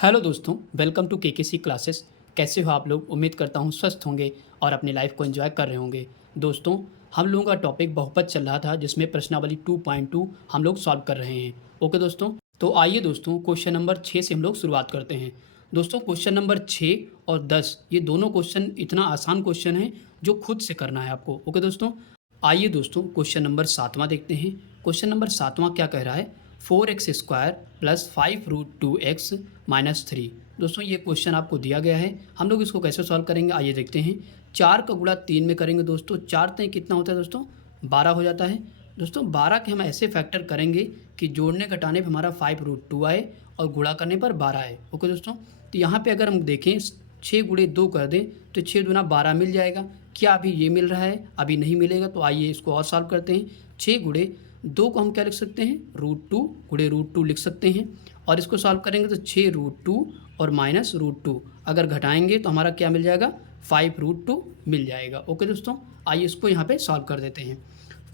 Hello दोस्तों, welcome to KKC classes. कैसे हो आप लोग? उम्मीद करता हूँ स्वस्थ होंगे और अपनी लाइफ को एंजॉय कर रहे होंगे। दोस्तों, हम लोगों का टॉपिक बहुपद चल रहा था जिसमें प्रश्नावली 2.2 हम लोग सॉल्व कर रहे हैं। ओके दोस्तों, तो आइए दोस्तों क्वेश्चन नंबर 6 से हम लोग शुरुआत करते हैं। दोस्तों, क्वेश्चन नंबर 6 और 10 ये दोनों क्वेश्चन इतना आसान क्वेश्चन है जो खुद से करना है आपको। ओके दोस्तों, आइए दोस्तों क्वेश्चन नंबर 7वां देखते हैं। क्वेश्चन नंबर 7वां क्या कह रहा है? 4x² plus 5√2x minus 3। दोस्तों, ये क्वेश्चन आपको दिया गया है। हम लोग इसको कैसे सॉल्व करेंगे आइए देखते हैं। 4 का गुणा 3 में करेंगे दोस्तों। 4 3 कितना होता है दोस्तों? 12 हो जाता है। दोस्तों, 12 के हम ऐसे फैक्टर करेंगे कि जोड़ने घटाने पर हमारा 5√2 आए और गुणा करने पर 12 आए। ओके दोस्तों, तो यहाँ पे अगर हम देखें 6 गुणे 2 कर दें तो 6 दूना 12 मिल जाएगा। क्या अभी ये मिल रहा है? अभी नहीं मिलेगा। तो आइए इसको और सॉल्व करते हैं। 6 गुणे 2 को हम क्या लिख सकते हैं? √2 गुणे √2 लिख सकते हैं। और इसको सॉल्व करेंगे तो 6√2 और माइनस √2 अगर घटाएंगे तो हमारा क्या मिल जाएगा? 5√2 मिल जाएगा। ओके दोस्तों, आइए इसको यहाँ पे सॉल्व कर देते हैं।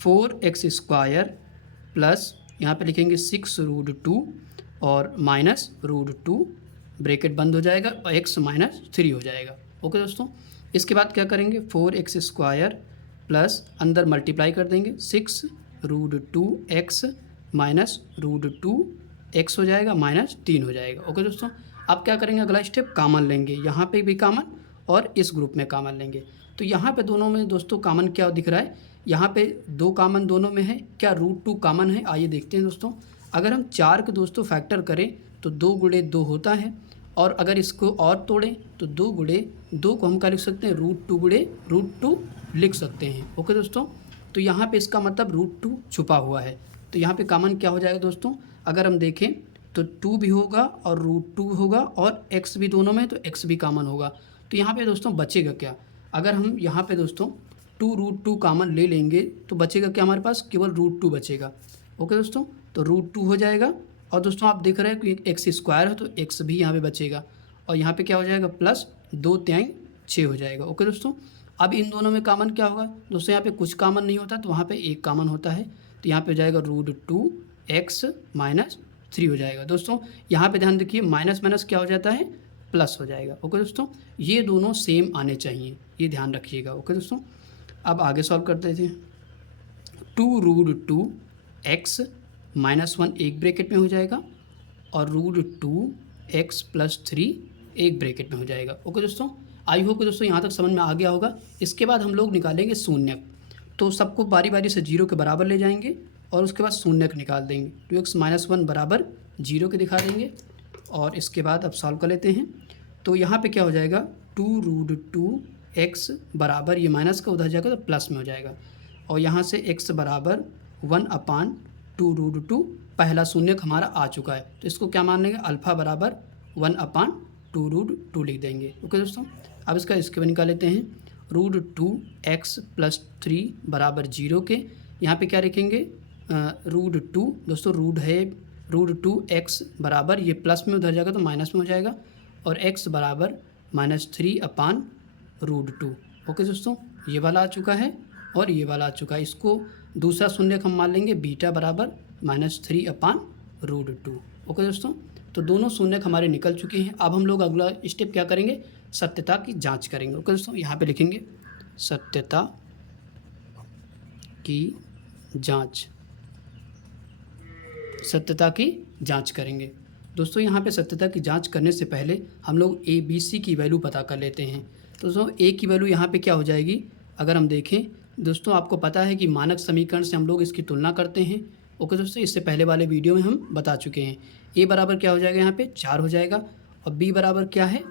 4x² प्लस यहाँ पे लिखेंगे 6√2 और माइनस √2, ब्रैकेट बंद हो जाएगा और x माइनस 3 हो जाएगा। ओके दोस्तों, इसके बाद क्या करेंगे? 4x² प्लस अंदर मल्टीप्लाई कर देंगे 6√2x माइनस √2x हो जाएगा माइनस 3 हो जाएगा। ओके दोस्तों, अब क्या करेंगे? अगला स्टेप कॉमन लेंगे। यहाँ पे भी कॉमन और इस ग्रुप में कॉमन लेंगे। तो यहाँ पे दोनों में दोस्तों कॉमन क्या दिख रहा है? यहाँ पे 2 कॉमन दोनों में है। क्या √2 कॉमन है? आइए देखते हैं दोस्तों। अगर हम 4 के दोस्तों फैक्टर करें तो 2 गुणे 2 होता है। और अगर इसको और तोड़ें तो 2 गुणे 2 को हम क्या लिख सकते हैं? √2 गुणे √2 लिख सकते हैं। ओके दोस्तों, तो यहाँ पे इसका मतलब √2 छुपा हुआ है। तो यहाँ पे कॉमन क्या हो जाएगा दोस्तों? अगर हम देखें तो 2 भी होगा और √2 होगा और x भी दोनों में, तो x भी कॉमन होगा। तो यहाँ पे दोस्तों बचेगा क्या? अगर हम यहाँ पे दोस्तों 2√2 कॉमन ले लेंगे तो बचेगा क्या हमारे पास? केवल √2 बचेगा। ओके दोस्तों, तो √2 हो जाएगा। और दोस्तों आप देख रहे हैं कि x² है तो x भी यहाँ पे बचेगा। और यहाँ पे क्या हो जाएगा? प्लस 2 3 6 हो जाएगा। ओके दोस्तों, अब इन दोनों में कॉमन क्या होगा? दोस्तों यहाँ पे कुछ कॉमन नहीं होता तो वहाँ पे एक कॉमन होता है। तो यहाँ पे हो जाएगा √2x माइनस 3 हो जाएगा। दोस्तों यहाँ पे ध्यान रखिए, माइनस माइनस क्या हो जाता है? प्लस हो जाएगा। ओके दोस्तों, ये दोनों सेम आने चाहिए, ये ध्यान रखिएगा। ओके दोस्तों, अब आगे सॉल्व करते थे। 2√2x माइनस 1 एक ब्रैकेट में हो जाएगा और √2x प्लस 3 एक ब्रैकेट में हो जाएगा। ओके दोस्तों, आई होप कि दोस्तों यहाँ तक समझ में आ गया होगा। इसके बाद हम लोग निकालेंगे शून्यक। तो सबको बारी बारी से 0 के बराबर ले जाएंगे और उसके बाद शून्यक निकाल देंगे। 2x माइनस 1 बराबर 0 के दिखा देंगे। और इसके बाद अब सॉल्व कर लेते हैं। तो यहाँ पे क्या हो जाएगा? 2√2x बराबर, ये माइनस का उधर जाएगा तो प्लस में हो जाएगा। और यहाँ से x बराबर 1/2√2, पहला शून्यक हमारा आ चुका है तो इसको क्या मान लेंगे? अल्फ़ा बराबर 1/2√2 लिख देंगे। ओके दोस्तों, अब इसका इसके भी निकाल लेते हैं। √2x प्लस 3 बराबर 0 के, यहाँ पे क्या लिखेंगे? √2 दोस्तों रूट है, √2x बराबर, ये प्लस में उधर जाएगा तो माइनस में हो जाएगा और x बराबर -3/√2। ओके दोस्तों, ये वाला आ चुका है और ये वाला आ चुका है। इसको दूसरा शून्यक हम मान लेंगे बीटा बराबर -3/√2। ओके दोस्तों, तो दोनों शून्यक हमारे निकल चुके हैं। अब हम लोग अगला स्टेप क्या करेंगे? सत्यता की जांच करेंगे। ओके दोस्तों, यहाँ पे लिखेंगे सत्यता की जांच, सत्यता की जांच करेंगे। दोस्तों यहाँ पे सत्यता की जांच करने से पहले हम लोग ABC की वैल्यू पता कर लेते हैं। तो दोस्तों A की वैल्यू यहाँ पे क्या हो जाएगी? अगर हम देखें दोस्तों, आपको पता है कि मानक समीकरण से हम लोग इसकी तुलना करते हैं। ओके दोस्तों, इससे पहले वाले वीडियो में हम बता चुके हैं। A बराबर क्या हो जाएगा? यहाँ पे 4 हो जाएगा। और B बराबर क्या है?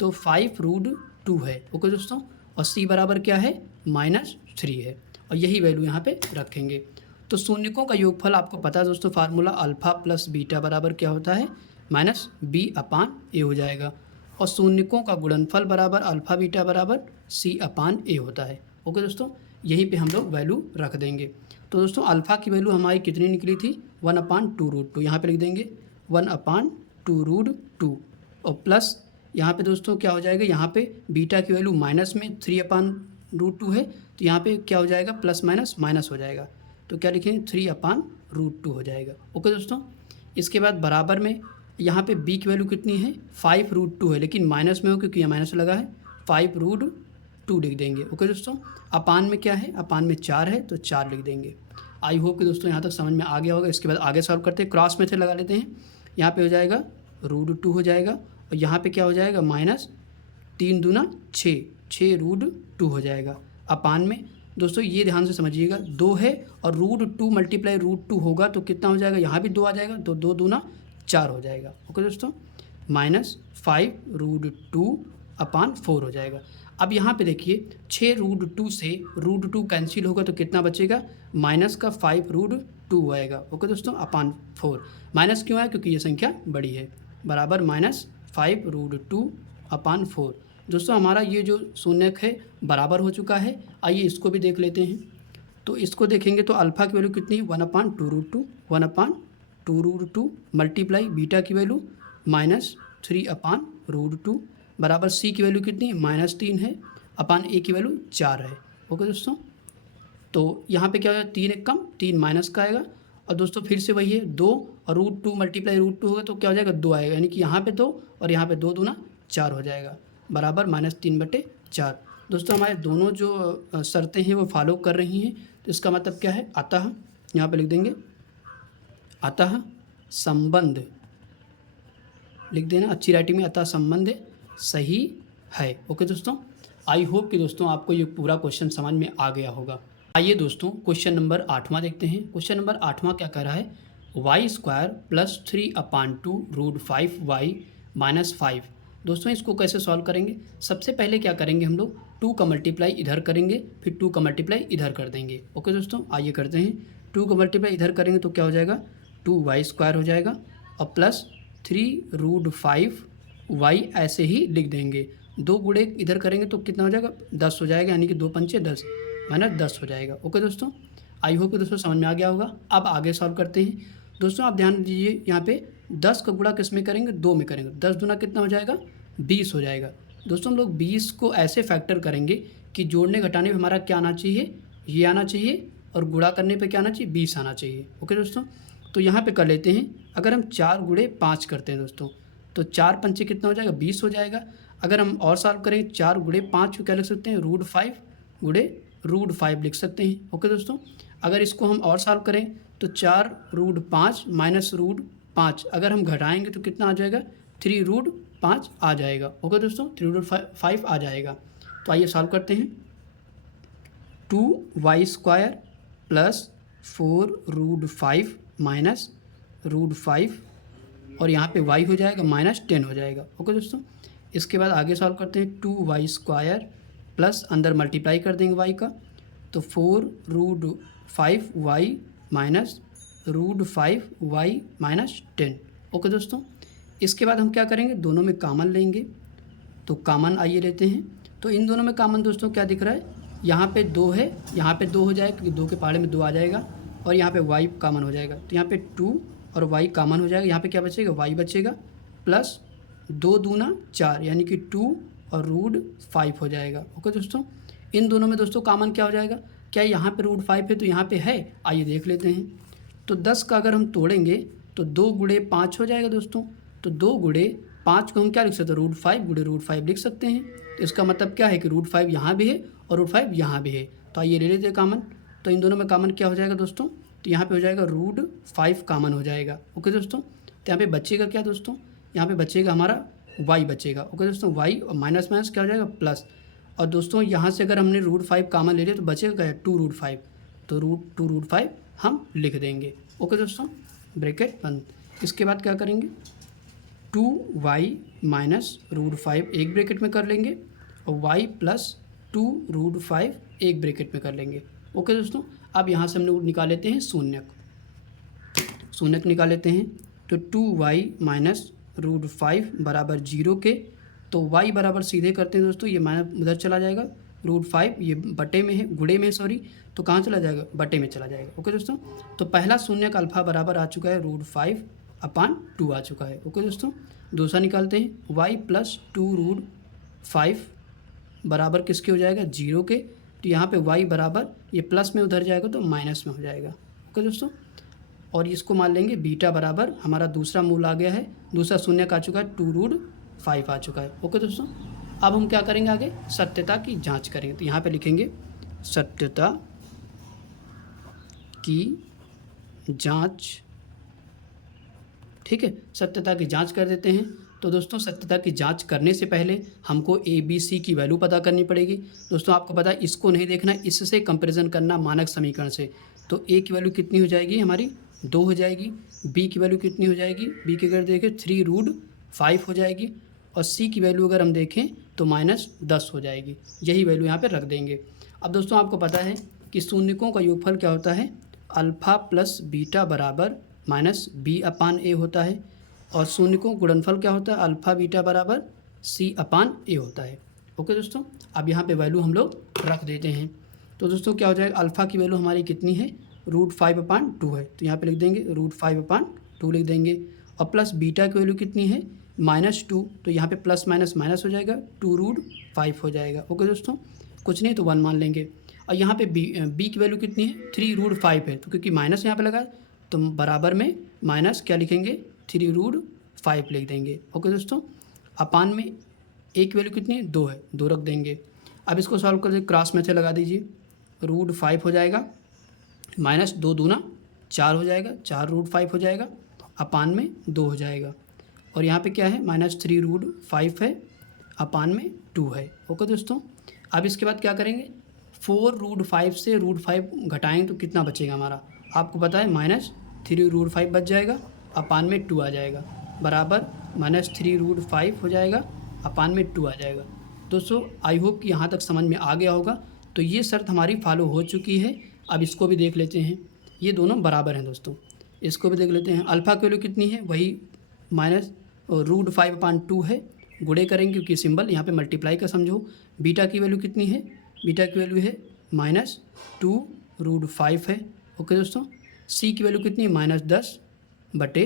तो 5√2 है। ओके दोस्तों, और C बराबर क्या है? -3 है। और यही वैल्यू यहाँ पे रखेंगे। तो शून्यकों का योगफल आपको पता है दोस्तों, फार्मूला अल्फ़ा प्लस बीटा बराबर क्या होता है? -B/A हो जाएगा। और शून्यकों का गुणनफल बराबर अल्फ़ा बीटा बराबर C/A होता है। ओके दोस्तों, यहीं पे हम लोग वैल्यू रख देंगे। तो दोस्तों अल्फ़ा की वैल्यू हमारी कितनी निकली थी? 1/2√2, यहाँ पे लिख देंगे 1/2√2 और प्लस यहाँ पे दोस्तों क्या हो जाएगा? यहाँ पे बीटा की वैल्यू माइनस में 3/√2 है तो यहाँ पे क्या हो जाएगा? प्लस माइनस माइनस हो जाएगा। तो क्या लिखेंगे? 3/√2 हो जाएगा। ओके दोस्तों, इसके बाद बराबर में यहाँ पे b की वैल्यू कितनी है 5√2 है, लेकिन माइनस में हो क्योंकि यहाँ माइनस लगा है, 5√2 लिख देंगे। ओके दोस्तों, अपान में क्या है, अपान में 4 है तो 4 लिख देंगे। आई होप कि दोस्तों यहाँ तक समझ में आ गया होगा। इसके बाद आगे सॉल्व करते हैं, क्रॉस मेथड लगा लेते हैं। यहाँ पे हो जाएगा √2 हो जाएगा, और यहाँ पे क्या हो जाएगा माइनस 3 दूना 6, 6√2 हो जाएगा। अपान में दोस्तों ये ध्यान से समझिएगा, 2 है और √2 मल्टीप्लाई √2 होगा तो कितना हो जाएगा, यहाँ भी 2 आ जाएगा तो 2 दूना 4 हो जाएगा। ओके दोस्तों, -5√2 अपान 4 हो जाएगा। अब यहाँ पे देखिए 6√2 से √2 कैंसिल होगा तो कितना बचेगा, माइनस का 5√2 आएगा। ओके दोस्तों, अपान 4। माइनस क्यों है, क्योंकि ये संख्या बड़ी है, बराबर -5√2 अपान 4। दोस्तों हमारा ये जो शून्यक है बराबर हो चुका है। आइए इसको भी देख लेते हैं। तो इसको देखेंगे तो अल्फ़ा की वैल्यू कितनी है, 1/2√2, 1/2√2 मल्टीप्लाई बीटा की वैल्यू -3/√2 बराबर सी की वैल्यू कितनी है, -3 है, अपान ए की वैल्यू 4 है। ओके दोस्तों, तो यहाँ पे क्या हो जाएगा, 3 एक कम 3 माइनस का आएगा। और दोस्तों फिर से वही है, 2 और √2 मल्टीप्लाई √2 होगा तो क्या हो जाएगा, 2 आएगा, यानी कि यहाँ पे 2 और यहाँ पे 2 दूना 4 हो जाएगा, बराबर -3/4। दोस्तों हमारे दोनों जो शर्तें हैं वो फॉलो कर रही हैं, तो इसका मतलब क्या है, अतः यहाँ पे लिख देंगे, अतः संबंध लिख देना अच्छी राइटिंग में, अतः संबंध सही है। ओके दोस्तों, आई होप कि दोस्तों आपको ये पूरा क्वेश्चन समझ में आ गया होगा। आइए दोस्तों क्वेश्चन नंबर 8वां देखते हैं। क्वेश्चन नंबर 8वां क्या कह रहा है, y² + 3/2√5y - 5। दोस्तों इसको कैसे सॉल्व करेंगे, सबसे पहले क्या करेंगे हम लोग, 2 का मल्टीप्लाई इधर करेंगे, फिर 2 का मल्टीप्लाई इधर कर देंगे। ओके दोस्तों, आइए करते हैं। 2 का मल्टीप्लाई इधर करेंगे तो क्या हो जाएगा, 2y² हो जाएगा, और प्लस 3√5y ऐसे ही लिख देंगे। 2 गुणे इधर करेंगे तो कितना हो जाएगा, 10 हो जाएगा, यानी कि 2 पंचे 10 -10 हो जाएगा। ओके दोस्तों, आई होप कि दोस्तों समझ में आ गया होगा। अब आगे सॉल्व करते हैं। दोस्तों आप ध्यान दीजिए, यहाँ पे 10 का गुणा किस में करेंगे, 2 में करेंगे, 10 दूना कितना हो जाएगा, 20 हो जाएगा। दोस्तों हम लोग 20 को ऐसे फैक्टर करेंगे कि जोड़ने घटाने में हमारा क्या आना चाहिए, ये आना चाहिए, और गुणा करने पे क्या आना चाहिए, 20 आना चाहिए। ओके दोस्तों, तो यहाँ पे कर लेते हैं। अगर हम 4 गुणे 5 करते हैं दोस्तों, तो 4 पंचे कितना हो जाएगा, 20 हो जाएगा। अगर हम और सॉल्व करें, 4 गुणे 5 को क्या लिख सकते हैं, √5 गुणे √5 लिख सकते हैं। ओके दोस्तों, अगर इसको हम और सॉल्व करें तो 4√5 माइनस √5 अगर हम घटाएंगे तो कितना आ जाएगा, 3√5 आ जाएगा। ओके दोस्तों, 3√5 आ जाएगा। तो आइए सॉल्व करते हैं। 2y² + 4√5 माइनस √5, और यहाँ पे y हो जाएगा -10 हो जाएगा। ओके दोस्तों, इसके बाद आगे सॉल्व करते हैं। 2y² प्लस अंदर मल्टीप्लाई कर देंगे y का, तो 4√5y माइनस √5y -10। ओके दोस्तों, इसके बाद हम क्या करेंगे, दोनों में कॉमन लेंगे, तो कॉमन आइए लेते हैं। तो इन दोनों में कॉमन दोस्तों क्या दिख रहा है, यहाँ पे 2 है, यहाँ पे 2 हो जाएगा क्योंकि 2 के पहाड़े में 2 आ जाएगा, और यहाँ पे y कॉमन हो जाएगा, तो यहाँ पे 2 और y कॉमन हो जाएगा। यहाँ पे क्या बचेगा, y बचेगा, प्लस 2 दूना 4 यानी कि 2 और √5 हो जाएगा। ओके दोस्तों, इन दोनों में दोस्तों कॉमन क्या हो जाएगा, क्या यहाँ पे √5 है तो यहाँ पे है, आइए देख लेते हैं। तो 10 का अगर हम तोड़ेंगे तो 2 गुणे 5 हो जाएगा दोस्तों, तो 2 गुणे 5 को हम क्या लिख सकते हैं, √5 गुणे √5 लिख सकते हैं। तो इसका मतलब क्या है कि √5 यहाँ भी है और √5 यहाँ भी है, तो आइए ले लेते हैं कॉमन। तो इन दोनों में कॉमन क्या हो जाएगा दोस्तों, तो यहाँ पे हो जाएगा √5 कॉमन हो जाएगा। ओके दोस्तों, तो यहाँ पे बचेगा क्या दोस्तों, यहाँ पे बचेगा हमारा y बचेगा। ओके दोस्तों, y और माइनस माइनस क्या हो जाएगा, प्लस। और दोस्तों यहाँ से अगर हमने √5 कॉमन ले लिया तो बचेगा क्या, 2√5, तो √2√5 हम लिख देंगे। ओके दोस्तों, ब्रैकेट बंद। इसके बाद क्या करेंगे, 2y माइनस √5 एक ब्रैकेट में कर लेंगे, और y प्लस 2√5 एक ब्रैकेट में कर लेंगे। ओके दोस्तों, अब यहाँ से हम लोग निकाल लेते हैं शून्यक निकाल लेते हैं। तो 2y माइनस √5 बराबर 0 के, तो y बराबर सीधे करते हैं दोस्तों, ये माइनस उधर चला जाएगा, √5 ये बटे में है, गुणे में सॉरी, तो कहाँ चला जाएगा, बटे में चला जाएगा। ओके दोस्तों, तो पहला शून्यक अल्फा बराबर आ चुका है, √5/2 आ चुका है। ओके दोस्तों, दूसरा निकालते हैं, y प्लस 2√5 बराबर किसके हो जाएगा, 0 के, तो यहाँ पे y बराबर ये प्लस में उधर जाएगा तो माइनस में हो जाएगा। ओके दोस्तों, और इसको मान लेंगे बीटा बराबर हमारा दूसरा मूल आ गया है, दूसरा शून्य आ चुका है, 2√5 आ चुका है। ओके दोस्तों, अब हम क्या करेंगे आगे, सत्यता की जांच करेंगे। तो यहाँ पे लिखेंगे सत्यता की जांच। ठीक है, सत्यता की जांच कर देते हैं। तो दोस्तों सत्यता की जांच करने से पहले हमको ए बी सी की वैल्यू पता करनी पड़ेगी। दोस्तों आपको पता है इसको नहीं देखना, इससे कंपैरिजन करना मानक समीकरण से। तो ए की वैल्यू कितनी हो जाएगी हमारी 2 हो जाएगी, बी की वैल्यू कितनी हो जाएगी, बी की अगर देखें 3√5 हो जाएगी, और सी की वैल्यू अगर हम देखें तो -10 हो जाएगी। यही वैल्यू यहाँ पर रख देंगे। अब दोस्तों आपको पता है कि शून्यकों का योगफल क्या होता है, अल्फ़ा प्लस बीटा बराबर -b/a होता है, और शून्यकों का गुणनफल क्या होता है, अल्फ़ा बीटा बराबर c/a होता है। ओके दोस्तों, अब यहाँ पे वैल्यू हम लोग रख देते हैं। तो दोस्तों क्या हो जाएगा, अल्फ़ा की वैल्यू हमारी कितनी है, √5/2 है, तो यहाँ पे लिख देंगे √5/2 लिख देंगे, और प्लस बीटा की वैल्यू कितनी है -2, तो यहाँ पे प्लस माइनस माइनस हो जाएगा, 2√5 हो जाएगा। ओके दोस्तों, कुछ नहीं तो 1 मान लेंगे, और यहाँ पे बी की वैल्यू कितनी है 3√5 है, तो क्योंकि माइनस यहाँ पे लगा तो बराबर में माइनस क्या लिखेंगे 3√5 लिख देंगे। ओके दोस्तों, अपान में ए की वैल्यू कितनी है 2 है, 2 रख देंगे। अब इसको सॉल्व कर दीजिए, क्रॉस में से लगा दीजिए, √5 हो जाएगा, -2 दूना 4 हो जाएगा, 4√5 हो जाएगा, अपान में 2 हो जाएगा, और यहाँ पे क्या है -3√5 है, अपान में 2 है। ओके दोस्तों, अब इसके बाद क्या करेंगे, 4√5 से √5 घटाएंगे तो कितना बचेगा हमारा, आपको पता है -3√5 बच जाएगा, अपान में 2 आ जाएगा, बराबर -3√5 हो जाएगा, अपान में 2 आ जाएगा। दोस्तों आई होप कि यहाँ तक समझ में आ गया होगा। तो ये शर्त हमारी फॉलो हो चुकी है। अब इसको भी देख लेते हैं, ये दोनों बराबर हैं दोस्तों, इसको भी देख लेते हैं। अल्फ़ा की वैल्यू कितनी है, वही -√5/2 है, गुणे करेंगे क्योंकि सिंबल यहाँ पे मल्टीप्लाई का समझो। बीटा की वैल्यू कितनी है, बीटा की वैल्यू है -2√5 है। ओके दोस्तों, सी की वैल्यू कितनी है -10/a,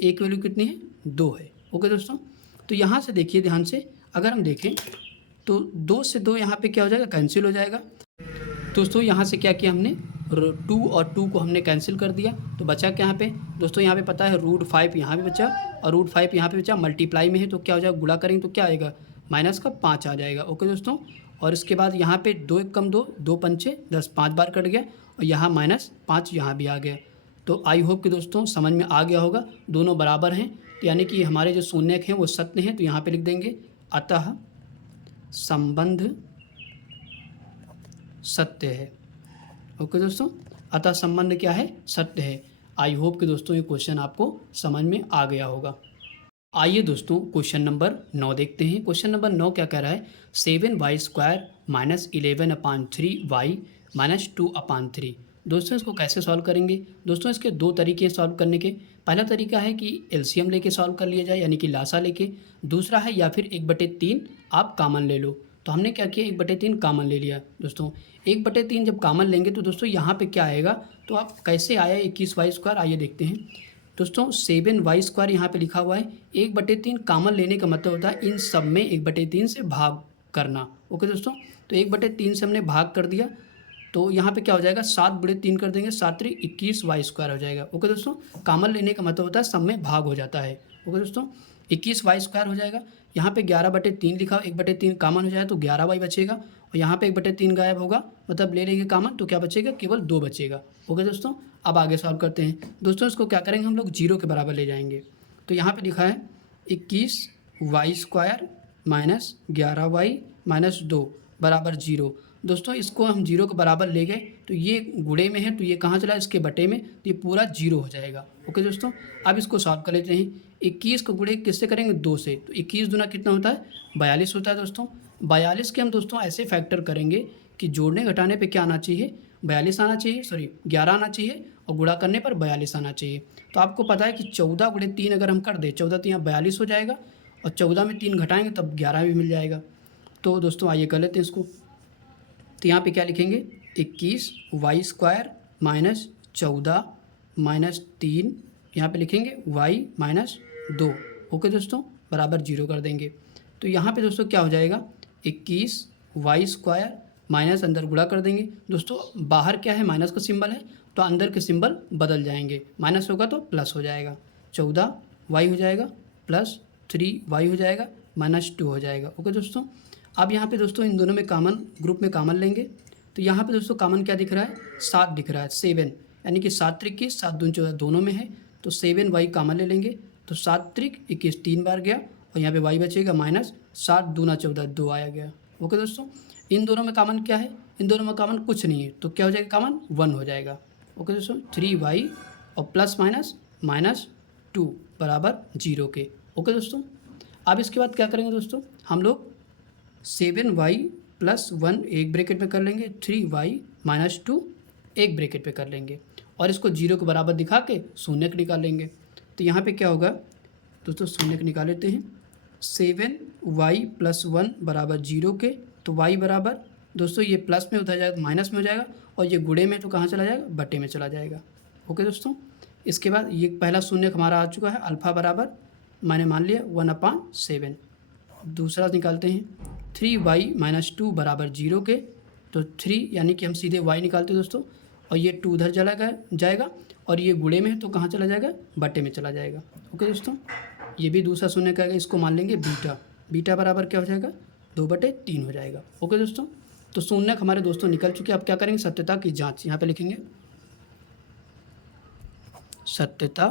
ए की वैल्यू कितनी है 2 है। ओके दोस्तों, तो यहाँ से देखिए ध्यान से, अगर हम देखें तो 2 से 2 यहाँ पे क्या हो जाएगा, कैंसिल हो जाएगा। दोस्तों यहाँ से क्या किया हमने, 2 और 2 को हमने कैंसिल कर दिया, तो बचा क्या यहाँ पे दोस्तों, यहाँ पे पता है √5 यहाँ पे बचा और √5 यहाँ पे बचा, मल्टीप्लाई में है तो क्या हो जाएगा, गुणा करेंगे तो क्या आएगा -5 आ जाएगा। ओके दोस्तों, और इसके बाद यहाँ पे 2 1 कम 2, 2 पंचे 10, 5 बार कट गया, और यहाँ -5 यहाँ भी आ गया। तो आई होप कि दोस्तों समझ में आ गया होगा, दोनों बराबर हैं, तो यानी कि हमारे जो शून्यक हैं वो सत्य हैं। तो यहाँ पे लिख देंगे अतः संबंध सत्य है। ओके दोस्तों, अतः संबंध क्या है, सत्य है। आई होप कि दोस्तों ये क्वेश्चन आपको समझ में आ गया होगा। आइए दोस्तों क्वेश्चन नंबर 9 देखते हैं। क्वेश्चन नंबर 9 क्या कह रहा है, 7y² -11/3y -2/3। दोस्तों इसको कैसे सॉल्व करेंगे, दोस्तों इसके 2 तरीके हैं सॉल्व करने के। पहला तरीका है कि एलसीएम लेके सॉल्व कर लिया जाए, यानी कि लासा लेके। दूसरा है या फिर 1/3 आप कॉमन ले लो। तो हमने क्या किया, 1/3 कॉमन ले लिया। दोस्तों 1/3 जब कॉमन लेंगे तो दोस्तों यहाँ पे क्या आएगा, तो आप कैसे आया 21y², आइए देखते हैं। दोस्तों 7y² यहाँ पे लिखा हुआ है, 1/3 कॉमन लेने का मतलब होता है इन सब में 1/3 से भाग करना। ओके दोस्तों, तो 1/3 से हमने भाग कर दिया, तो यहाँ पे क्या हो जाएगा, 7/3 कर देंगे, 7 × 21y² हो जाएगा। ओके दोस्तों, कॉमन लेने का मतलब होता है सब में भाग हो जाता है। ओके दोस्तों, 21y² हो जाएगा। यहाँ पे 11/3 लिखा हो, 1/3 कॉमन हो जाए तो 11y बचेगा, और यहाँ पे 1/3 गायब होगा, मतलब ले लेंगे कॉमन तो क्या बचेगा, केवल 2 बचेगा। ओके दोस्तों, अब आगे सॉल्व करते हैं। दोस्तों इसको क्या करेंगे, हम लोग 0 के बराबर ले जाएंगे। तो यहाँ पे लिखा है 21y² -11y -2 बराबर 0। दोस्तों इसको हम 0 के बराबर ले गए, तो ये गुणे में है तो ये कहाँ चला, इसके बटे में, तो ये पूरा 0 हो जाएगा। ओके दोस्तों, अब इसको सॉल्व कर लेते हैं। 21 को गुणे किससे करेंगे, 2 से, तो 21 दूना कितना होता है, 42 होता है। दोस्तों 42 के हम दोस्तों ऐसे फैक्टर करेंगे कि जोड़ने घटाने पे क्या आना चाहिए, 42 आना चाहिए, 11 आना चाहिए, और गुणा करने पर 42 आना चाहिए। तो आपको पता है कि 14 × 3 अगर हम कर दें, 14 तो यहाँ 42 हो जाएगा, और 14 में 3 घटाएंगे तब 11 भी मिल जाएगा। तो दोस्तों आइए कर लेते हैं इसको। तो यहाँ पे क्या लिखेंगे, 21y² -14 -3, यहाँ पे लिखेंगे y -2। ओके दोस्तों, बराबर 0 कर देंगे। तो यहाँ पे दोस्तों क्या हो जाएगा, 21y² माइनस अंदर गुणा कर देंगे। दोस्तों बाहर क्या है, माइनस का सिंबल है, तो अंदर के सिंबल बदल जाएंगे। माइनस होगा तो प्लस हो जाएगा, 14y हो जाएगा प्लस 3y हो जाएगा -2 हो जाएगा। ओके दोस्तों, अब यहाँ पे दोस्तों इन दोनों में कॉमन, ग्रुप में कॉमन लेंगे तो यहाँ पे दोस्तों कॉमन क्या दिख रहा है, 7 दिख रहा है, 7, यानी कि 7 त्रिक 21, 7 दूनी 14 दोनों में है, तो 7y कॉमन ले लेंगे तो 7 त्रिक 21 3 बार गया और यहाँ पे y बचेगा -7 दूना 14 2 आया गया। ओके दोस्तों, इन दोनों में कॉमन क्या है, इन दोनों में कॉमन कुछ नहीं है, तो क्या हो जाएगा, कॉमन 1 हो जाएगा। ओके दोस्तों, 3y और प्लस माइनस -2 बराबर 0 के। ओके दोस्तों, अब इसके बाद क्या करेंगे दोस्तों, हम लोग 7y प्लस 1 एक ब्रैकेट में कर लेंगे, 3y -2 एक ब्रैकेट पे कर लेंगे और इसको 0 के बराबर दिखा के शून्यक निकाल लेंगे। तो यहाँ पे क्या होगा दोस्तों, शून्यक निकाल लेते हैं, 7y प्लस 1 बराबर 0 के, तो y बराबर दोस्तों ये प्लस में उधर जाएगा माइनस में हो जाएगा और ये गुणे में तो कहाँ चला जाएगा, बटे में चला जाएगा। ओके दोस्तों, इसके बाद ये पहला शून्यक हमारा आ चुका है, अल्फ़ा बराबर मैंने मान लिया 1/7। दूसरा निकालते हैं, 3y -2 बराबर 0 के, तो 3 यानी कि हम सीधे y निकालते हैं दोस्तों, और ये 2 उधर चला जाएगा और ये गुणे में है तो कहाँ चला जाएगा, बटे में चला जाएगा। ओके दोस्तों, ये भी दूसरा शून्य का, इसको मान लेंगे बीटा, बीटा बराबर क्या हो जाएगा, 2/3 हो जाएगा। ओके दोस्तों, तो शून्यक हमारे दोस्तों निकल चुके। अब क्या करेंगे, सत्यता की जाँच, यहाँ पर लिखेंगे सत्यता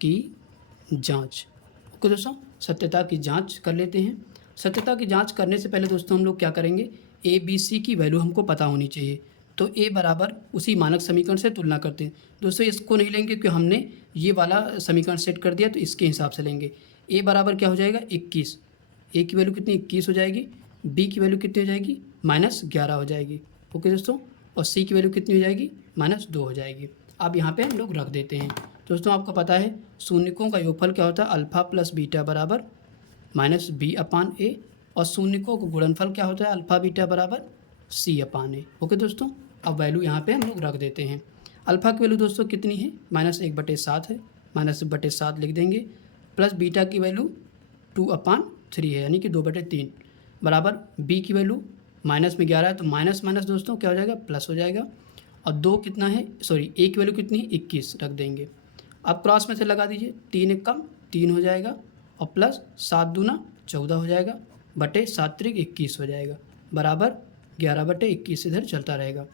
की जाँच। ओके दोस्तों, सत्यता की जाँच कर लेते हैं। सत्यता की जांच करने से पहले दोस्तों हम लोग क्या करेंगे, ए बी सी की वैल्यू हमको पता होनी चाहिए, तो ए बराबर उसी मानक समीकरण से तुलना करते हैं। दोस्तों इसको नहीं लेंगे क्योंकि हमने ये वाला समीकरण सेट कर दिया, तो इसके हिसाब से लेंगे। ए बराबर क्या हो जाएगा, 21, ए की वैल्यू कितनी 21 हो जाएगी, बी की वैल्यू कितनी हो जाएगी, -11 हो जाएगी। ओके दोस्तों, और सी की वैल्यू कितनी हो जाएगी, -2 हो जाएगी। अब यहाँ पर हम लोग रख देते हैं। दोस्तों आपको पता है शून्यकों का योगफल क्या होता है, अल्फ़ा प्लस बीटा बराबर -b/a, और शून्यकों का गुणनफल क्या होता है, अल्फ़ा बीटा बराबर c/a। ओके दोस्तों, अब वैल्यू यहाँ पे हम लोग रख देते हैं। अल्फ़ा की वैल्यू दोस्तों कितनी है, -1/7 है, -1/7 लिख देंगे, प्लस बीटा की वैल्यू 2/3 है, यानी कि 2/3 बराबर b की वैल्यू माइनस में 11 है, तो माइनस माइनस दोस्तों क्या हो जाएगा, प्लस हो जाएगा, और 2 कितना है, सॉरी a की वैल्यू कितनी है, 21 रख देंगे। अब क्रॉस में से लगा दीजिए, 3 1 कम 3 हो जाएगा, और प्लस 7 दूना 14 हो जाएगा, बटे 7 त्रिक 21 हो जाएगा, बराबर 11/21 इधर चलता रहेगा।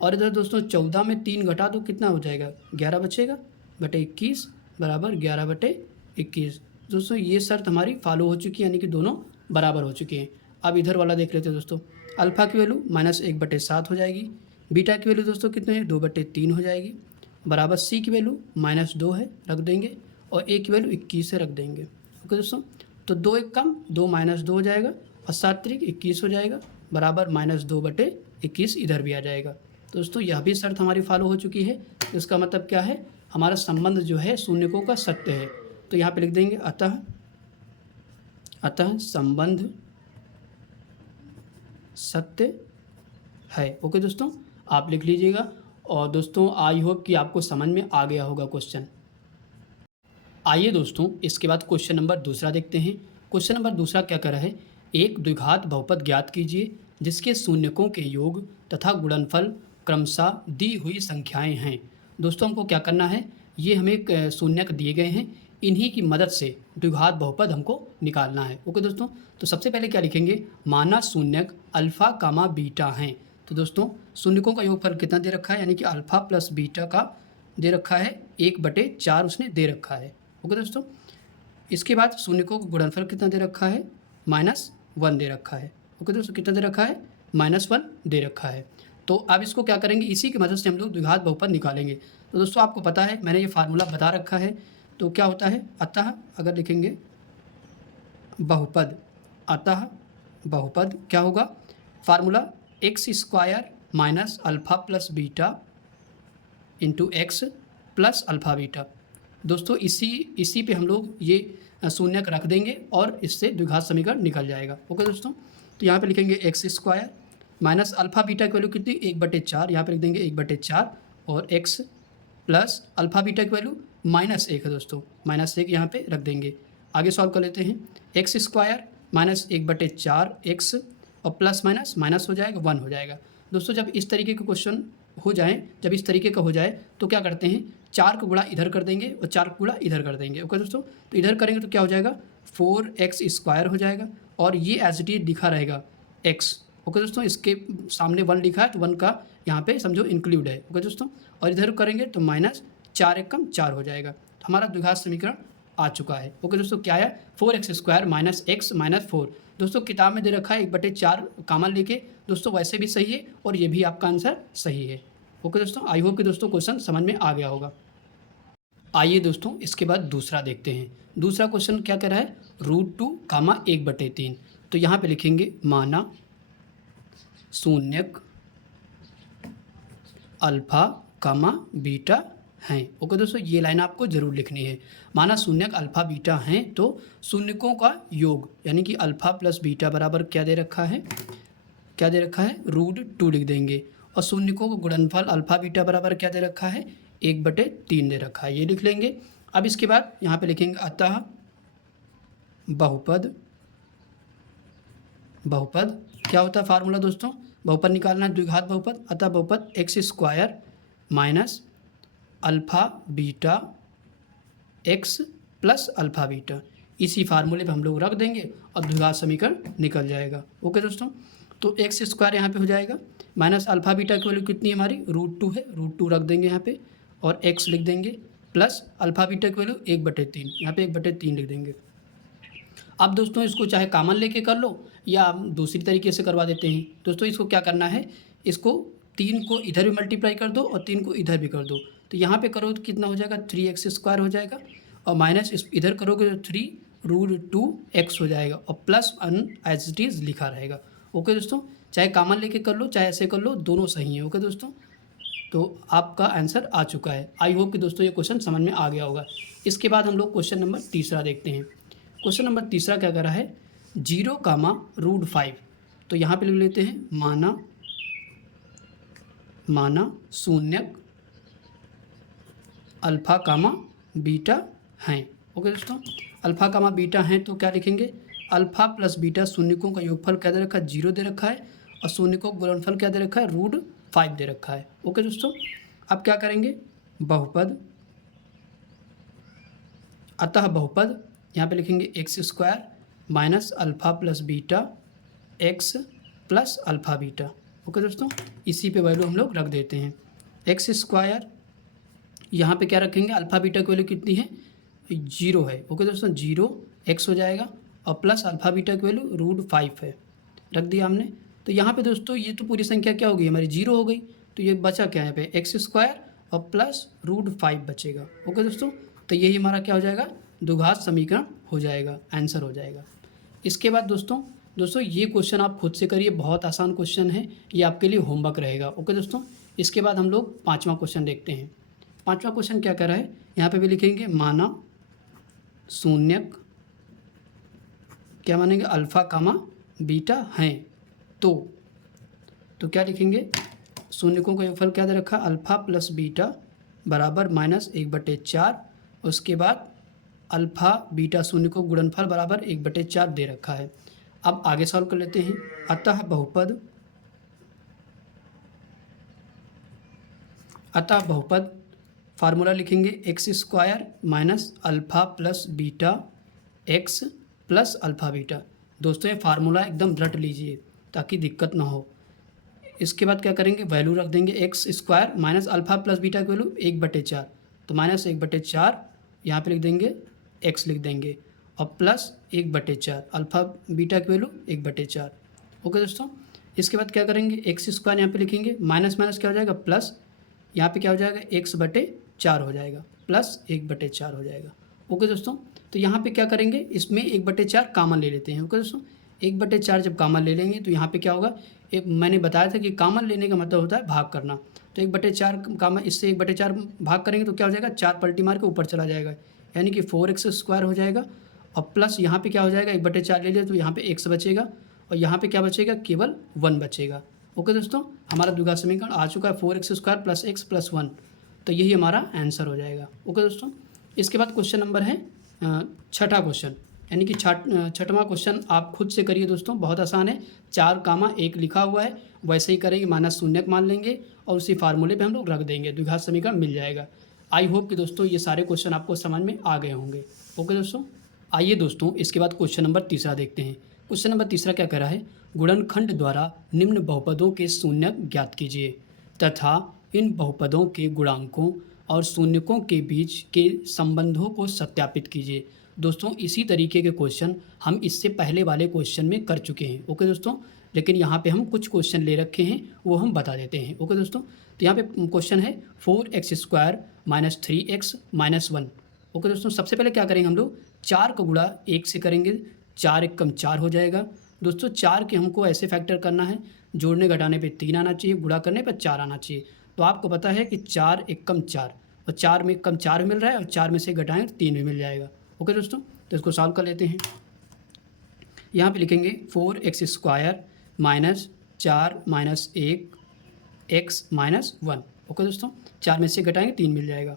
और इधर दोस्तों 14 में 3 घटा दो कितना हो जाएगा, 11 बचेगा, बटे 21 बराबर 11/21। दोस्तों ये शर्त हमारी फॉलो हो चुकी है, यानी कि दोनों बराबर हो चुके हैं। अब इधर वाला देख लेते हैं दोस्तों, अल्फ़ा की वैल्यू -1/7 हो जाएगी, बीटा की वैल्यू दोस्तों कितने है, 2/3 हो जाएगी, बराबर सी की वैल्यू -2 है रख देंगे, और ए की वैल्यू 21 है रख देंगे। ओके दोस्तों, तो 2 1 कम 2 -2 हो जाएगा, और 7 त्रिक 21 हो जाएगा, बराबर -2/21 इधर भी आ जाएगा। तो दोस्तों यह भी शर्त हमारी फॉलो हो चुकी है। इसका मतलब क्या है, हमारा संबंध जो है शून्यकों का सत्य है। तो यहाँ पे लिख देंगे अतः संबंध सत्य है। ओके दोस्तों, आप लिख लीजिएगा। और दोस्तों आई होप कि आपको समझ में आ गया होगा क्वेश्चन। आइए दोस्तों इसके बाद क्वेश्चन नंबर दूसरा देखते हैं। क्वेश्चन नंबर दूसरा क्या कर रहा है, एक द्विघात बहुपद ज्ञात कीजिए जिसके शून्यकों के योग तथा गुणनफल क्रमशः दी हुई संख्याएं हैं। दोस्तों हमको क्या करना है, ये हमें शून्यक दिए गए हैं, इन्हीं की मदद से द्विघात बहुपद हमको निकालना है। ओके दोस्तों, तो सबसे पहले क्या लिखेंगे, माना शून्यक अल्फ़ा कामा बीटा हैं। तो दोस्तों शून्यकों का योगफल कितना दे रखा है, यानी कि अल्फ़ा प्लस बीटा का दे रखा है 1/4 उसने दे रखा है। ओके दोस्तों, इसके बाद शून्यकों का गुणनफल कितना दे रखा है, -1 दे रखा है। ओके दोस्तों, कितना दे रखा है, -1 दे रखा है। तो अब इसको क्या करेंगे, इसी की मदद से हम लोग द्विघात बहुपद निकालेंगे। तो दोस्तों आपको पता है मैंने ये फार्मूला बता रखा है। तो क्या होता है, अतः अगर लिखेंगे बहुपद, अतः बहुपद क्या होगा, formula x² minus alpha plus beta into x plus alpha beta. दोस्तों इसी पे हम लोग ये शून्यक रख देंगे और इससे द्विघात समीकरण निकल जाएगा। ओके दोस्तों, तो यहाँ पे लिखेंगे x² माइनस अल्फ़ा बीटा की वैल्यू कितनी, 1/4, यहाँ पे लिख देंगे 1/4, और x प्लस अल्फ़ा बीटा की वैल्यू -1 है दोस्तों, -1 यहाँ पे रख देंगे। आगे सॉल्व कर लेते हैं, x² माइनस 1/4 x, और प्लस माइनस माइनस हो जाएगा, 1 हो जाएगा। दोस्तों जब इस तरीके के क्वेश्चन हो जाएँ, जब इस तरीके का हो जाए तो क्या करते हैं, 4 का गुणा इधर कर देंगे और 4 का गुणा इधर कर देंगे। ओके दोस्तों, तो इधर करेंगे तो क्या हो जाएगा, 4x² हो जाएगा और ये एज इट इज लिखा रहेगा x। ओके दोस्तों, इसके सामने 1 लिखा है तो 1 का यहाँ पे समझो इंक्लूड है। ओके दोस्तों, और इधर करेंगे तो माइनस 4 एक कम 4 हो जाएगा। तो हमारा द्विघात समीकरण आ चुका है। ओके दोस्तों, क्या है, 4x² माइनस x माइनस 4। दोस्तों किताब में दे रखा है 1/4 कॉमन लेके, दोस्तों वैसे भी सही है और ये भी आपका आंसर सही है। ओके दोस्तों, आई होप कि दोस्तों क्वेश्चन समझ में आ गया होगा। आइए दोस्तों इसके बाद दूसरा देखते हैं। दूसरा क्वेश्चन क्या कह रहा है, √2 कामा 1/3। तो यहाँ पे लिखेंगे माना शून्यक अल्फा कामा बीटा हैं। ओके दोस्तों, ये लाइन आपको जरूर लिखनी है। माना शून्यक अल्फा बीटा हैं तो शून्यकों का योग यानी कि अल्फा प्लस बीटा बराबर क्या दे रखा है, क्या दे रखा है, √2 लिख देंगे। और शून्यकों का गुणनफल अल्फा बीटा बराबर क्या दे रखा है, 1/3 दे रखा है, ये लिख लेंगे। अब इसके बाद यहाँ पे लिखेंगे अतः बहुपद, बहुपद क्या होता है फार्मूला दोस्तों, बहुपद निकालना है, द्विघात बहुपद। अतः बहुपद x² minus alpha beta x plus alpha beta, इसी फार्मूले पे हम लोग रख देंगे और द्विघात समीकरण निकल जाएगा। ओके दोस्तों, तो x² यहाँ पे हो जाएगा माइनस अल्फा बीटा की वैल्यू कितनी है हमारी, √2 है, √2 रख देंगे यहाँ पे और x लिख देंगे प्लस अल्फा बीटा की वैल्यू 1/3, यहाँ पे 1/3 लिख देंगे। अब दोस्तों इसको चाहे कॉमन लेके कर लो या दूसरी तरीके से करवा देते हैं। दोस्तों इसको क्या करना है, इसको 3 को इधर भी मल्टीप्लाई कर दो और 3 को इधर भी कर दो। तो यहाँ पे करो तो कितना हो जाएगा, 3x² हो जाएगा और माइनस इधर करोगे तो 3√2x हो जाएगा और प्लस 1 एज इट इज़ लिखा रहेगा। ओके दोस्तों, चाहे कॉमन लेके कर लो चाहे ऐसे कर लो, दोनों सही हैं। ओके दोस्तों, तो आपका आंसर आ चुका है। आई होप कि दोस्तों ये क्वेश्चन समझ में आ गया होगा। इसके बाद हम लोग क्वेश्चन नंबर तीसरा देखते हैं। क्वेश्चन नंबर तीसरा क्या कर रहा है, 0 कामा √5। तो यहाँ पे लिख लेते हैं माना शून्यक अल्फा कामा बीटा हैं। ओके दोस्तों, अल्फा कामा बीटा हैं तो क्या लिखेंगे, अल्फा प्लस बीटा शून्यकों का योगफल क्या दे रखा है, 0 दे रखा है और शून्यकों का गुणनफल क्या दे रखा है, √5 दे रखा है। ओके दोस्तों, अब क्या करेंगे, बहुपद, अतः बहुपद यहाँ पे लिखेंगे x² minus alpha plus beta x plus alpha beta. Okay दोस्तों, इसी पे वैल्यू हम लोग रख देते हैं। x² यहाँ पे क्या रखेंगे, अल्फा बीटा की वैल्यू कितनी है, 0 है। ओके दोस्तों, 0x हो जाएगा और प्लस अल्फा बीटा की वैल्यू √5 है, रख दिया हमने। तो यहाँ पे दोस्तों ये तो पूरी संख्या क्या हो गई हमारी, 0 हो गई। तो ये बचा क्या है पे, x² और प्लस √5 बचेगा। ओके दोस्तों, तो यही हमारा क्या हो जाएगा, द्विघात समीकरण हो जाएगा, आंसर हो जाएगा। इसके बाद दोस्तों ये क्वेश्चन आप खुद से करिए, बहुत आसान क्वेश्चन है, ये आपके लिए होमवर्क रहेगा। ओके दोस्तों, इसके बाद हम लोग 5वां क्वेश्चन देखते हैं। 5वां क्वेश्चन क्या कर रहा है, यहाँ पे भी लिखेंगे माना शून्यक, क्या मानेंगे, अल्फा कामा बीटा हैं तो क्या लिखेंगे, शून्यकों का योगफल क्या दे रखा, अल्फा प्लस बीटा बराबर -1/4। उसके बाद अल्फा बीटा शून्यकों का गुणनफल बराबर 1/4 दे रखा है। अब आगे सॉल्व कर लेते हैं। अतः बहुपद फार्मूला लिखेंगे x² minus alpha plus beta x plus alpha beta. दोस्तों ये फार्मूला एकदम रट लीजिए ताकि दिक्कत ना हो। इसके बाद क्या करेंगे, वैल्यू रख देंगे x² minus alpha plus beta की वैल्यू 1/4, तो -1/4 यहाँ पे लिख देंगे, x लिख देंगे और प्लस 1/4 अल्फा बीटा की वैल्यू 1/4। ओके दोस्तों, इसके बाद क्या करेंगे, x² यहाँ पे लिखेंगे, माइनस माइनस क्या हो जाएगा प्लस, यहाँ पे क्या हो जाएगा, x/4 हो जाएगा प्लस 1/4 हो जाएगा। ओके दोस्तों, तो यहाँ पे क्या करेंगे, इसमें 1/4 कॉमन ले लेते हैं। ओके दोस्तों, 1/4 जब कॉमन ले लेंगे तो यहाँ पे क्या होगा, एक मैंने बताया था कि कॉमन लेने का मतलब होता है भाग करना। तो 1/4 कॉमन, इससे 1/4 भाग करेंगे तो क्या हो जाएगा, 4 पलटी मार के ऊपर चला जाएगा, यानी कि 4x² हो जाएगा और प्लस यहाँ पे क्या हो जाएगा, 1/4 ले लिया तो यहाँ पे x बचेगा और यहाँ पे क्या बचेगा, केवल 1 बचेगा। ओके दोस्तों, हमारा द्विघात समीकरण आ चुका है 4x² प्लस x प्लस 1, तो यही हमारा आंसर हो जाएगा। ओके दोस्तों, इसके बाद क्वेश्चन नंबर है 6ठा क्वेश्चन। यानी कि छठवां क्वेश्चन आप खुद से करिए दोस्तों, बहुत आसान है। 4, 1 लिखा हुआ है, वैसे ही करेंगे, माइनस शून्यक मान लेंगे और उसी फार्मूले पे हम लोग रख देंगे, द्विघात समीकरण मिल जाएगा। आई होप कि दोस्तों ये सारे क्वेश्चन आपको समझ में आ गए होंगे। ओके दोस्तों, आइए दोस्तों इसके बाद क्वेश्चन नंबर तीसरा देखते हैं। क्वेश्चन नंबर तीसरा क्या कह रहा है, गुणनखंड द्वारा निम्न बहुपदों के शून्यक ज्ञात कीजिए तथा इन बहुपदों के गुणांकों और शून्यकों के बीच के संबंधों को सत्यापित कीजिए। दोस्तों इसी तरीके के क्वेश्चन हम इससे पहले वाले क्वेश्चन में कर चुके हैं। ओके दोस्तों, लेकिन यहाँ पे हम कुछ क्वेश्चन ले रखे हैं, वो हम बता देते हैं। ओके दोस्तों, तो यहाँ पे क्वेश्चन है 4x² - 3x - 1। ओके दोस्तों, सबसे पहले क्या करेंगे हम लोग, 4 का गुणा 1 से करेंगे, 4 एकम 4 हो जाएगा। दोस्तों 4 के हमको ऐसे फैक्टर करना है, जोड़ने घटाने पे 3 आना चाहिए, गुणा करने पर 4 आना चाहिए। तो आपको पता है कि 4 एकम 4 और 4 में कम 4 मिल रहा है और 4 में से घटाएं 3 भी मिल जाएगा। ओके दोस्तों, तो इसको सॉल्व कर लेते हैं। यहाँ पे लिखेंगे 4x² - 4 - 1 x - 1। ओके दोस्तों, 4 में से घटाएंगे 3 मिल जाएगा।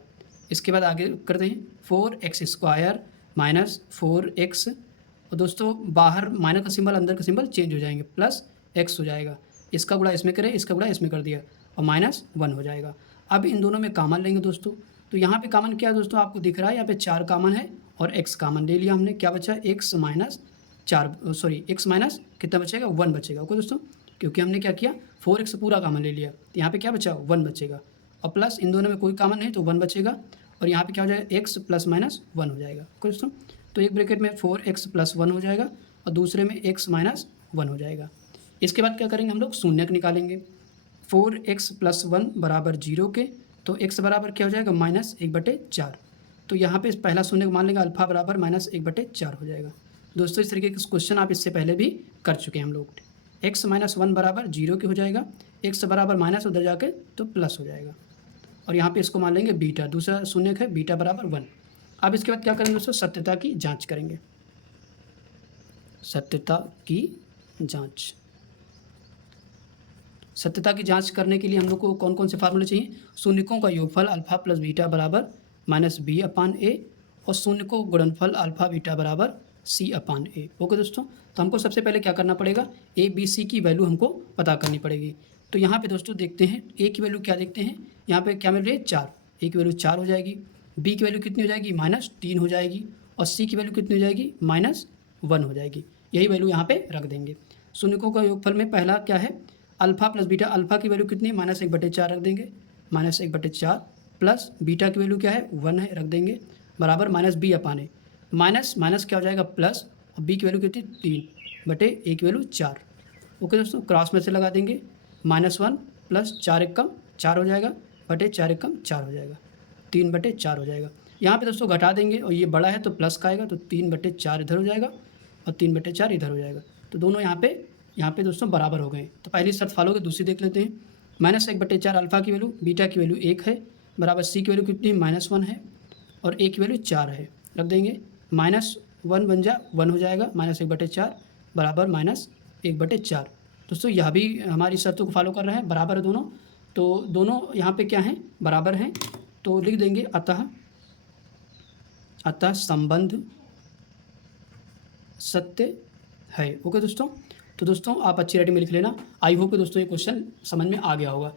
इसके बाद आगे करते हैं 4x² - 4x, और दोस्तों बाहर माइनस का सिंबल अंदर का सिंबल चेंज हो जाएंगे, प्लस x हो जाएगा। इसका गुणा इसमें करें, इसका गुणा इसमें कर दिया और -1 हो जाएगा। अब इन दोनों में कॉमन लेंगे दोस्तों, तो यहाँ पे कॉमन क्या है दोस्तों, आपको दिख रहा है यहाँ पे 4 कॉमन है और x कॉमन ले लिया हमने। क्या बचा, x माइनस कितना बचेगा, 1 बचेगा। ओके दोस्तों, क्योंकि हमने क्या किया, 4x पूरा कॉमन ले लिया, तो यहाँ पे क्या बचा, 1 बचेगा। और प्लस इन दोनों में कोई कॉमन नहीं तो 1 बचेगा, और यहाँ पे क्या हो जाएगा, x + -1 हो जाएगा। ओके दोस्तों, तो एक ब्रैकेट में 4x + 1 हो जाएगा और दूसरे में x - 1 हो जाएगा। इसके बाद क्या करेंगे, हम लोग शून्यक निकालेंगे। 4x + 1 बराबर 0 के, तो x बराबर क्या हो जाएगा, -1/4। तो यहाँ पे पहला शून्यक मान लेंगे, अल्फा बराबर -1/4 हो जाएगा। दोस्तों इस तरीके के क्वेश्चन आप इससे पहले भी कर चुके हैं हम लोग। x - 1 बराबर 0 के हो जाएगा, x बराबर माइनस उधर जाके तो प्लस हो जाएगा, और यहाँ पे इसको मान लेंगे बीटा, दूसरा शून्यक है बीटा बराबर 1। अब इसके बाद क्या करेंगे दोस्तों, सत्यता की जांच करेंगे। सत्यता की जांच, सत्यता की जांच करने के लिए हम लोग को कौन कौन से फार्मूले चाहिए, शून्यकों का योगफल अल्फा प्लस बीटा बराबर -b/a और शून्यकों का गुणनफल अल्फा बीटा बराबर c/a। ओके दोस्तों, तो हमको सबसे पहले क्या करना पड़ेगा, a b c की वैल्यू हमको पता करनी पड़ेगी। तो यहाँ पे दोस्तों देखते हैं a की वैल्यू क्या देखते हैं, यहाँ पे क्या मिल रही है, 4, a की वैल्यू 4 हो जाएगी, b की वैल्यू कितनी हो जाएगी, -3 हो जाएगी, और c की वैल्यू कितनी हो जाएगी, -1 हो जाएगी। यही वैल्यू यहाँ पे रख देंगे। शून्यकों का योगफल में पहला क्या है, अल्फा प्लस बीटा, अल्फा की वैल्यू कितनी है, -1/4 रख देंगे, -1/4 प्लस बीटा की वैल्यू क्या है, 1 है, रख देंगे, बराबर -b/a। माइनस माइनस क्या हो जाएगा, प्लस, और b की वैल्यू कितनी, 3/a की वैल्यू 4। ओके दोस्तों, क्रॉस में से लगा देंगे, -1 प्लस 4 एकम 4 हो जाएगा, बटे 4 एकम 4 हो जाएगा, 3/4 हो जाएगा। यहाँ पे दोस्तों घटा देंगे, और ये बड़ा है तो प्लस का आएगा, तो 3/4 इधर हो जाएगा और 3/4 इधर हो जाएगा। तो दोनों यहाँ पे दोस्तों बराबर हो गए। तो पहली शर्त फॉलो के, दूसरी देख लेते हैं। -1/4 अल्फा की वैल्यू, बीटा की वैल्यू 1 है, बराबर c की वैल्यू कितनी, -1 है, और a की वैल्यू 4 है, रख देंगे, -1 बन जा 1 हो जाएगा, -1/4 बराबर -1/4। दोस्तों यह भी हमारी शर्तों को फॉलो कर रहे हैं, बराबर है दोनों, तो दोनों यहाँ पे क्या हैं, बराबर हैं, तो लिख देंगे अतः संबंध सत्य है। ओके दोस्तों, तो दोस्तों आप अच्छी राइटिंग में लिख लेना। आई होप कि दोस्तों ये क्वेश्चन समझ में आ गया होगा।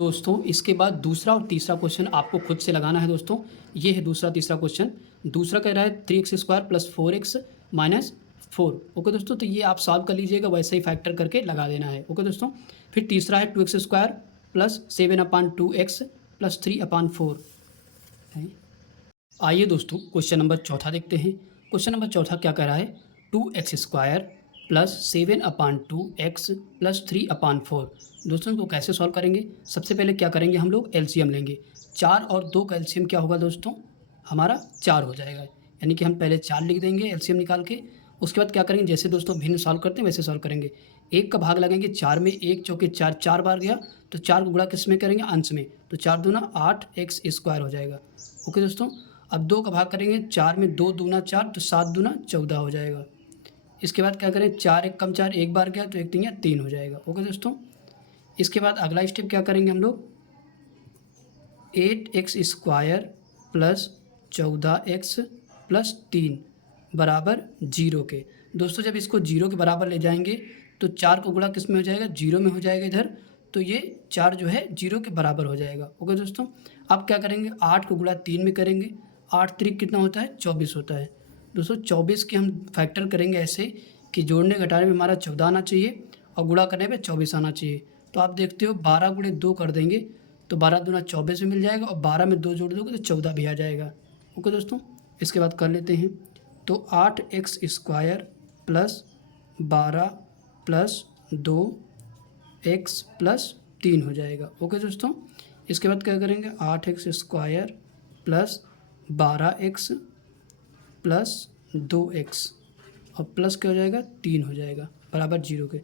दोस्तों इसके बाद दूसरा और तीसरा क्वेश्चन आपको खुद से लगाना है दोस्तों। ये है दूसरा तीसरा क्वेश्चन। दूसरा कह रहा है 3x² + 4x - 4। ओके दोस्तों, तो ये आप सॉल्व कर लीजिएगा, वैसे ही फैक्टर करके लगा देना है। ओके दोस्तों, फिर तीसरा है 2x² + 7/2x + 3/4 है। आइए दोस्तों क्वेश्चन नंबर चौथा देखते हैं। क्वेश्चन नंबर चौथा क्या कह रहा है, 2x² + 7/2x + 3/4। दोस्तों इनको कैसे सॉल्व करेंगे, सबसे पहले क्या करेंगे, हम लोग एलसीएम लेंगे। 4 और 2 का एलसीएम क्या होगा दोस्तों, हमारा 4 हो जाएगा, यानी कि हम पहले 4 लिख देंगे एलसीएम निकाल के। उसके बाद क्या करेंगे, जैसे दोस्तों भिन्न सॉल्व करते हैं वैसे सॉल्व करेंगे। 1 का भाग लगेंगे 4 में, 1 चौके 4, 4 बार गया, तो 4 को गुणा किस में करेंगे, अंश में, तो 4 दूना 8x² हो जाएगा। ओके दोस्तों, अब 2 का भाग करेंगे 4 में, 2 दूना 4, तो 7 दूना 14 हो जाएगा। इसके बाद क्या करें, 4 1 कम 4, 1 बार गया तो 1 3 3 हो जाएगा। ओके दोस्तों, इसके बाद अगला स्टेप क्या करेंगे हम लोग, 8x² + 14x + 3 बराबर 0 के। दोस्तों जब इसको 0 के बराबर ले जाएंगे तो 4 का गुणा किस में हो जाएगा, 0 में हो जाएगा इधर, तो ये 4 जो है 0 के बराबर हो जाएगा। ओके दोस्तों, अब क्या करेंगे, 8 को गुणा 3 में करेंगे, 8 3 कितना होता है, 24 होता है। दोस्तों 24 के हम फैक्टर करेंगे ऐसे कि जोड़ने घटाने में हमारा 14 आना चाहिए और गुणा करने पे 24 आना चाहिए। तो आप देखते हो 12 गुणे 2 कर देंगे तो 12 दूना 24 में मिल जाएगा और 12 में 2 जोड़ दोगे तो 14 भी आ जाएगा। ओके दोस्तों, इसके बाद कर लेते हैं। तो 8x square plus 12 plus 2x plus 3 हो जाएगा। ओके दोस्तों, इसके बाद क्या करेंगे, 8x square plus 12x plus 2x और प्लस क्या हो जाएगा, 3 हो जाएगा बराबर 0 के।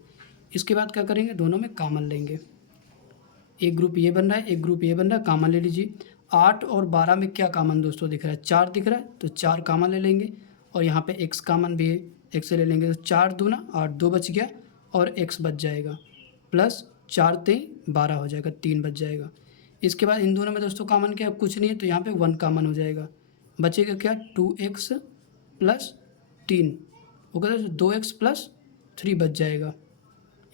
इसके बाद क्या करेंगे, दोनों में कॉमन लेंगे, एक ग्रुप ये बन रहा है, एक ग्रुप ये बन रहा है, कॉमन ले लीजिए। 8 और 12 में क्या कॉमन दोस्तों दिख रहा है, 4 दिख रहा है, तो 4 कॉमन ले लेंगे और यहाँ पे x कॉमन भी है, x से ले लेंगे तो 4 दूना 8, 2 बच गया और x बच जाएगा, प्लस 4 3 12 हो जाएगा, 3 बच जाएगा। इसके बाद इन दोनों में दोस्तों कॉमन क्या, कुछ नहीं है, तो यहाँ पे 1 कॉमन हो जाएगा, बचेगा क्या, 2x प्लस 3। ओके दोस्तों, 2x प्लस 3 बच जाएगा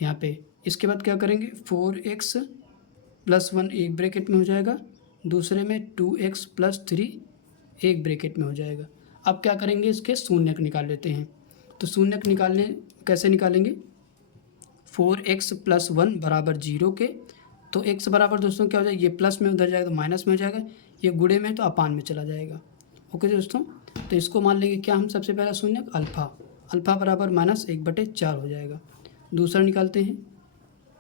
यहाँ पे। इसके बाद क्या करेंगे, 4x प्लस 1 एक ब्रैकेट में हो जाएगा, दूसरे में 2x प्लस 3 एक ब्रैकेट में हो जाएगा। अब क्या करेंगे, इसके शून्यक निकाल लेते हैं। तो शून्यक निकालने कैसे निकालेंगे, 4x प्लस 1 बराबर 0 के। तो x बराबर दोस्तों क्या हो जाएगा, ये प्लस में उधर जाएगा तो माइनस में हो जाएगा, ये गुणे में तो अपान में चला जाएगा। ओके दोस्तों, तो इसको मान लेंगे क्या हम, सबसे पहला शून्यक अल्फ़ा, अल्फ़ा बराबर -1/4 हो जाएगा। दूसरा निकालते हैं,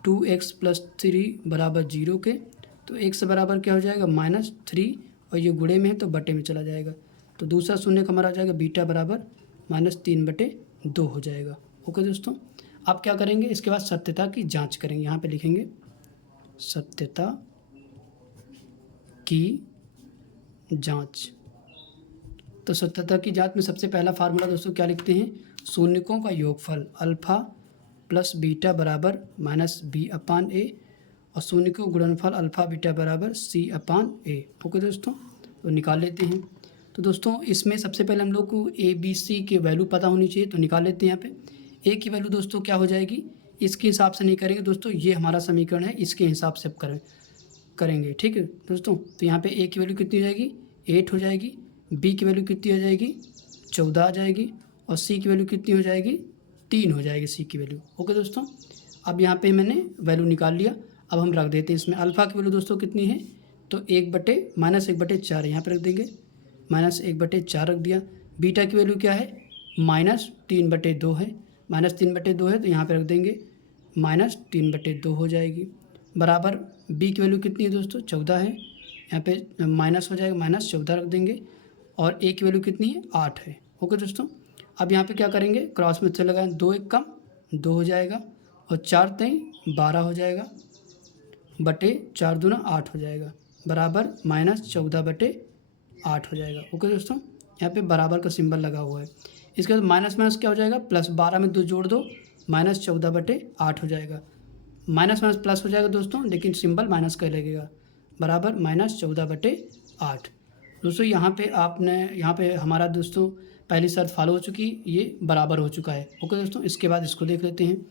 2x प्लस 3 बराबर 0 के। तो x बराबर क्या हो जाएगा, -3 और ये गुणे में है तो बटे में चला जाएगा। तो दूसरा शून्यक हमारा हो जाएगा बीटा बराबर -3/2 हो जाएगा। ओके दोस्तों, अब क्या करेंगे, इसके बाद सत्यता की जांच करेंगे। यहाँ पे लिखेंगे सत्यता की जांच। तो सत्यता की जांच में सबसे पहला फार्मूला दोस्तों क्या लिखते हैं, शून्यकों का योगफल अल्फ़ा प्लस बीटा बराबर -b/a और शून्य को गुणनफल अल्फ़ा बीटा बराबर c/a। ओके दोस्तों, तो निकाल लेते हैं। तो दोस्तों इसमें सबसे पहले हम लोग को a b c के वैल्यू पता होनी चाहिए, तो निकाल लेते हैं। यहाँ पे a की वैल्यू दोस्तों क्या हो जाएगी, इसके हिसाब से नहीं करेंगे दोस्तों, ये हमारा समीकरण है, इसके हिसाब से करेंगे, ठीक है दोस्तों। तो यहाँ पे a की वैल्यू कितनी हो जाएगी, 8 हो जाएगी, b की वैल्यू कितनी हो जाएगी, 14 आ जाएगी और c की वैल्यू कितनी हो जाएगी, 3 हो जाएगी c की वैल्यू। ओके दोस्तों, अब यहाँ पे मैंने वैल्यू निकाल लिया। अब हम रख देते हैं इसमें, अल्फ़ा की वैल्यू दोस्तों कितनी है, तो -1/4 यहाँ पे रख देंगे, -1/4 रख दिया। बीटा की वैल्यू क्या है, -3/2 है, -3/2 है तो यहाँ पे रख देंगे -3/2 हो जाएगी, बराबर b की वैल्यू कितनी है दोस्तों, 14 है, यहाँ पे माइनस हो जाएगा, -14 रख देंगे और a की वैल्यू कितनी है, 8 है। ओके दोस्तों, अब यहाँ पे क्या करेंगे, क्रॉस में लगाएं, 2 1 कम 2 हो जाएगा और 4 3 12 हो जाएगा, बटे 4 दूना 8 हो जाएगा, बराबर -14/8 हो जाएगा। ओके दोस्तों, यहाँ पे बराबर का सिंबल लगा हुआ है। इसके बाद माइनस माइनस क्या हो जाएगा, प्लस 12 में 2 जोड़ दो, -14/8 हो जाएगा, माइनस माइनस प्लस हो जाएगा दोस्तों, लेकिन सिंबल माइनस का लगेगा, बराबर -14/8। दोस्तों यहाँ पे हमारा दोस्तों पहली शर्त फॉलो हो चुकी, ये बराबर हो चुका है। ओके दोस्तों, इसके बाद इसको देख लेते हैं,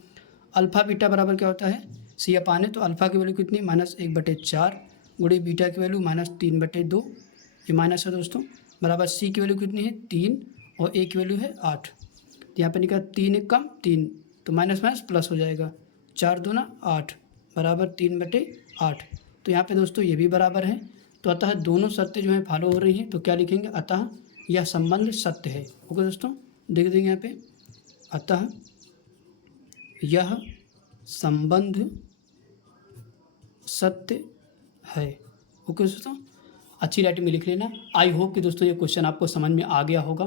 अल्फ़ा बीटा बराबर क्या होता है, c/a है, तो अल्फ़ा की वैल्यू कितनी, -1/4 गुणे बीटा की वैल्यू -3/2, ये माइनस है दोस्तों, बराबर c की वैल्यू कितनी है, 3 और a की वैल्यू है 8। तो यहाँ पे निकला 3 1 कम 3, तो माइनस माइनस प्लस हो जाएगा, 4 दूना 8 बराबर 3/8। तो यहाँ पे दोस्तों ये भी बराबर है, तो अतः दोनों शर्तें जो हैं फॉलो हो रही हैं। तो क्या लिखेंगे, अतः यह संबंध सत्य है। ओके दोस्तों, देख देंगे यहाँ पे, अतः यह संबंध सत्य है। ओके दोस्तों, अच्छी राइटिंग में लिख लेना। आई होप कि दोस्तों ये क्वेश्चन आपको समझ में आ गया होगा।